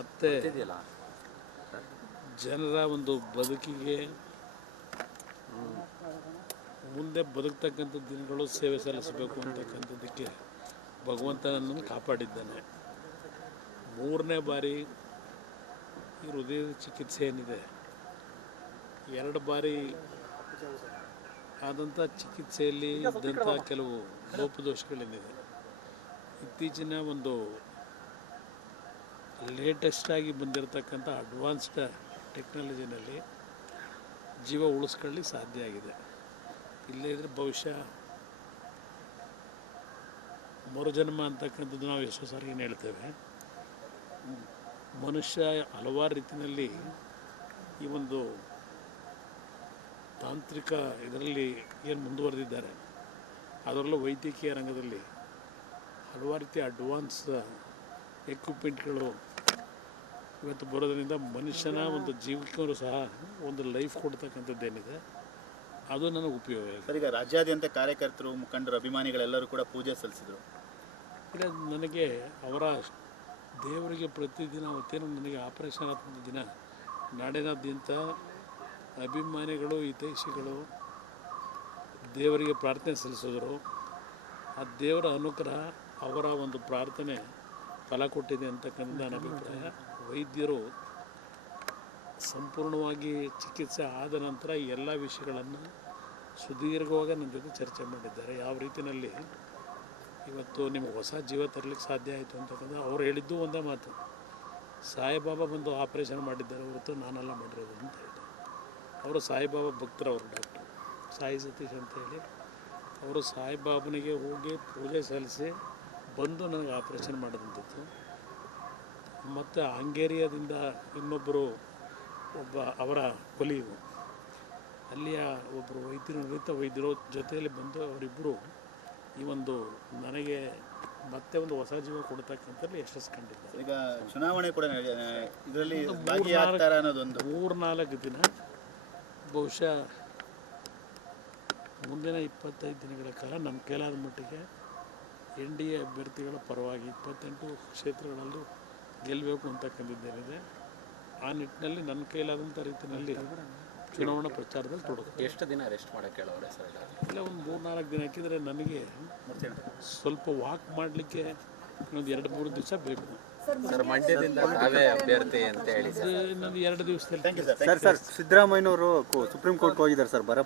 ಮತ್ತೆ ಜನರ ಒಂದು ಬದುಕಿಗೆ ಮುಂದೆ ಬದುಕ್ತಕ್ಕಂಥ ದಿನಗಳು ಸೇವೆ ಸಲ್ಲಿಸಬೇಕು ಅಂತಕ್ಕಂಥದ್ದಕ್ಕೆ ಭಗವಂತ ನನ್ನನ್ನು ಕಾಪಾಡಿದ್ದಾನೆ. 3ನೇ ಬಾರಿ ಈ ಹೃದಯದ ಚಿಕಿತ್ಸೆ ಏನಿದೆ, 2 ಬಾರಿ ಆದಂಥ ಚಿಕಿತ್ಸೆಯಲ್ಲಿ ಇದ್ದಂಥ ಕೆಲವು ಲೋಪದೋಷಗಳೇನಿದೆ, ಇತ್ತೀಚಿನ ಒಂದು ಲೇಟೆಸ್ಟಾಗಿ ಬಂದಿರತಕ್ಕಂಥ ಅಡ್ವಾನ್ಸ್ಡ್ ಟೆಕ್ನಾಲಜಿನಲ್ಲಿ ಜೀವ ಉಳಿಸ್ಕೊಳ್ಳಿ ಸಾಧ್ಯ ಆಗಿದೆ. ಇಲ್ಲದಿದ್ದರೆ ಬಹುಶಃ ಮರುಜನ್ಮ ಅಂತಕ್ಕಂಥದ್ದು ನಾವು ಎಷ್ಟೋ ಸಾರಿ ಏನು ಹೇಳ್ತೇವೆ, ಮನುಷ್ಯ ಹಲವಾರು ರೀತಿಯಲ್ಲಿ ಈ ಒಂದು ತಾಂತ್ರಿಕ ಇದರಲ್ಲಿ ಏನು ಮುಂದುವರೆದಿದ್ದಾರೆ, ಅದರಲ್ಲೂ ವೈದ್ಯಕೀಯ ರಂಗದಲ್ಲಿ ಹಲವಾರು ರೀತಿಯ ಅಡ್ವಾನ್ಸ್ ಎಕ್ವಿಪ್ಮೆಂಟ್ಗಳು ಇವತ್ತು ಬರೋದರಿಂದ ಮನುಷ್ಯನ ಒಂದು ಜೀವಕ್ಕೂ ಸಹ ಒಂದು ಲೈಫ್ ಕೊಡ್ತಕ್ಕಂಥದ್ದೇನಿದೆ ಅದು ನನಗೆ ಉಪಯೋಗ ಇದೆ. ಸರ್, ಈಗ ರಾಜ್ಯಾದ್ಯಂತ ಕಾರ್ಯಕರ್ತರು, ಮುಖಂಡರು, ಅಭಿಮಾನಿಗಳೆಲ್ಲರೂ ಕೂಡ ಪೂಜೆ ಸಲ್ಲಿಸಿದರು. ಇಲ್ಲ, ನನಗೆ ಅವರ ದೇವರಿಗೆ ಪ್ರತಿದಿನ ಅವತ್ತೇನು ನನಗೆ ಆಪರೇಷನ್ ಆದಂಥ ದಿನ ನಾಡಿನಾದ್ಯಂತ ಅಭಿಮಾನಿಗಳು, ಹಿತೈಷಿಗಳು ದೇವರಿಗೆ ಪ್ರಾರ್ಥನೆ ಸಲ್ಲಿಸಿದ್ರು. ಆ ದೇವರ ಅನುಗ್ರಹ, ಅವರ ಒಂದು ಪ್ರಾರ್ಥನೆ ಫಲ ಕೊಟ್ಟಿದೆ ಅಂತಕ್ಕಂಥ ನನ್ನ ಅಭಿಪ್ರಾಯ. ವೈದ್ಯರು ಸಂಪೂರ್ಣವಾಗಿ ಚಿಕಿತ್ಸೆ ಆದ ನಂತರ ಎಲ್ಲ ವಿಷಯಗಳನ್ನು ಸುದೀರ್ಘವಾಗಿ ನನ್ನ ಜೊತೆ ಚರ್ಚೆ ಮಾಡಿದ್ದಾರೆ. ಯಾವ ರೀತಿಯಲ್ಲಿ ಇವತ್ತು ನಿಮಗೆ ಹೊಸ ಜೀವ ತರಲಿಕ್ಕೆ ಸಾಧ್ಯ ಆಯಿತು ಅಂತಕ್ಕಂಥ ಅವ್ರು ಹೇಳಿದ್ದು ಒಂದೇ ಮಾತು, ಸಾಯಿಬಾಬಾ ಬಂದು ಆಪರೇಷನ್ ಮಾಡಿದ್ದಾರೆ ಹೊರತು ನಾನೆಲ್ಲ ಮಾಡಿರೋದು ಅಂತ ಹೇಳಿ. ಅವರು ಸಾಯಿಬಾಬಾ ಭಕ್ತರು, ಅವರು ಡಾಕ್ಟ್ರು ಸಾಯಿ ಸತೀಶ್ ಅಂತೇಳಿ, ಅವರು ಸಾಯಿಬಾಬನಿಗೆ ಹೋಗಿ ಪೂಜೆ ಸಲ್ಲಿಸಿ ಬಂದು ನನಗೆ ಆಪರೇಷನ್ ಮಾಡಿದಂಥದ್ದು. ಮತ್ತು ಹಂಗೇರಿಯಾದಿಂದ ಇನ್ನೊಬ್ಬರು ಒಬ್ಬ ಅವರ ಕೊಲೀಗು, ಅಲ್ಲಿಯ ಒಬ್ಬರು ನುರಿತ ವೈದ್ಯರು ಜೊತೆಯಲ್ಲಿ ಬಂದು ಅವರಿಬ್ಬರು ಈ ಒಂದು ನನಗೆ ಮತ್ತೆ ಒಂದು ಹೊಸ ಜೀವ ಕೊಡ್ತಕ್ಕಂಥಲ್ಲಿ ಯಶಸ್ಸು ಕಂಡಿದ್ದಾರೆ. ಈಗ ಚುನಾವಣೆ ಕೂಡ ಇದರಲ್ಲಿ ಭಾಗಿಯಾಗ್ತಾರೆ ಅನ್ನೋದೊಂದು 3-4 ದಿನ, ಬಹುಶಃ ಮುಂದಿನ 25 ದಿನಗಳ ಕಾಲ ನಮ್ಮ ಕೈಲಾದ ಮಟ್ಟಿಗೆ NDA ಅಭ್ಯರ್ಥಿಗಳ ಪರವಾಗಿ 28 ಕ್ಷೇತ್ರಗಳಲ್ಲೂ ಗೆಲ್ಲಬೇಕು ಅಂತಕ್ಕಂಥದ್ದೇನಿದೆ. ಆ ನಿಟ್ಟಿನಲ್ಲಿ ನನ್ನ ಕೈಲಾದಂಥ ರೀತಿಯಲ್ಲಿ ಚುನಾವಣಾ ಪ್ರಚಾರದಲ್ಲಿ ತೊಡಗುತ್ತೆ. ಎಷ್ಟು ದಿನ ರೆಸ್ಟ್ ಮಾಡೋಕ್ಕೆ ಹೇಳೋರೆ ಸರ್? ಇಲ್ಲ, ಒಂದು 3-4 ದಿನ ಹಾಕಿದರೆ ನನಗೆ ಸ್ವಲ್ಪ ವಾಕ್ ಮಾಡಲಿಕ್ಕೆ ಇನ್ನೊಂದು 2-3 ದಿವಸ ಬೇಕು. ಸರ್, ಮಂಡ್ಯದಿಂದ ನಾವೇ ಅಭ್ಯರ್ಥಿ ಅಂತ ಹೇಳಿ ಇನ್ನೊಂದು 2 ದಿವಸದಲ್ಲಿ. ಸರ್ ಸಿದ್ದರಾಮಯ್ಯನವರು ಸುಪ್ರೀಂ ಕೋರ್ಟ್ಗೆ ಹೋಗಿದ್ದಾರೆ ಸರ್, ಬರ